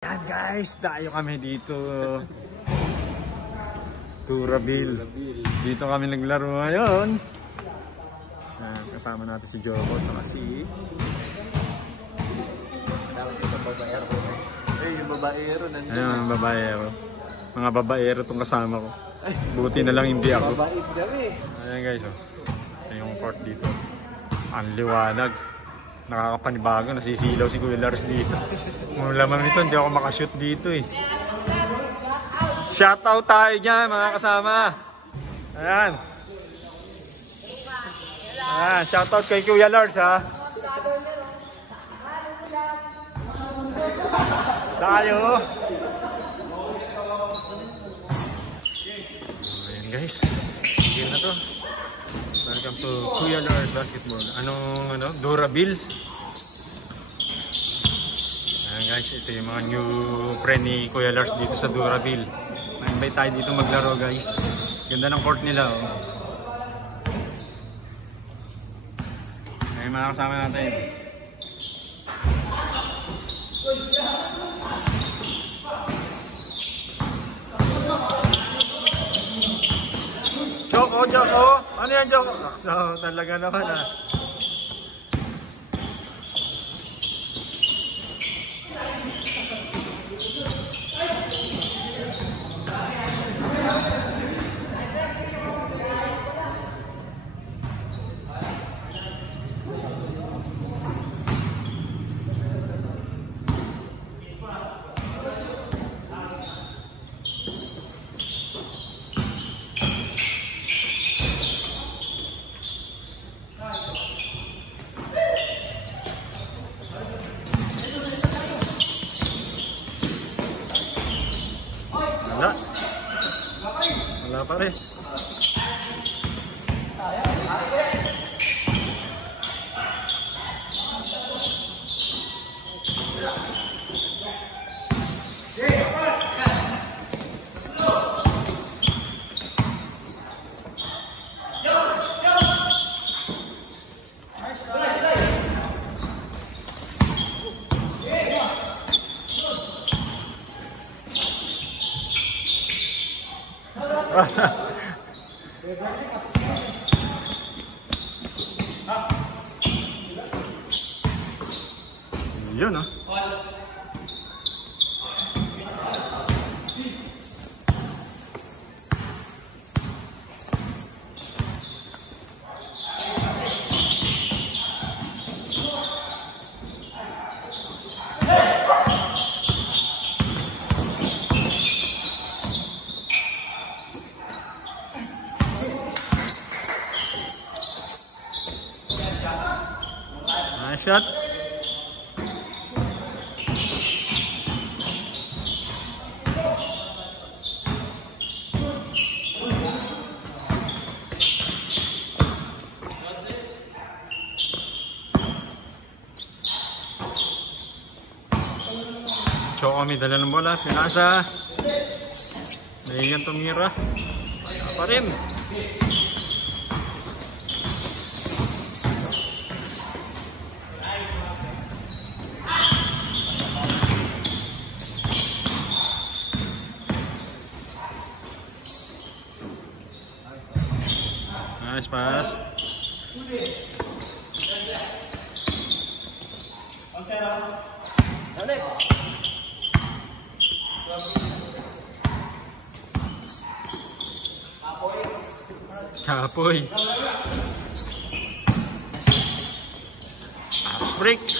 Yan guys, tayo kami dito. Durabil. Dito kami naglaro ngayon. Kasama natin si Joko at si yung babaero nandun. Ayun, yung babaero. Mga babaero itong kasama ko. Buti na lang hindi ako. Ayan guys, oh. Ito yung court dito. Ang liwanag. Nakakapanibago, nasisilaw si Kuya Lars dito. Kung lamang nito, hindi ako makashoot dito eh. Shoutout tayo dyan mga kasama. Ayan. Ayan, shoutout kay Kuya Lars ha. Tayo. Ayan guys. Game na to. Welcome to Kuya Lars Basketball. Anong Durabills. Ayan guys, ito yung mga new friend ni Kuya Lars dito sa Durabil. Na-invite tayo dito maglaro guys. Ganda ng court nila oh. Ayan mga kasama natin. Joko! Ano yan, Joko? Oh, talaga naman ah. Wala pa rin. Yun ah. Nice shot. Joko may dala ng bola, pinasa. Naiyan tumira. Kaya pa rin. Nice pass. Kapoy. Break.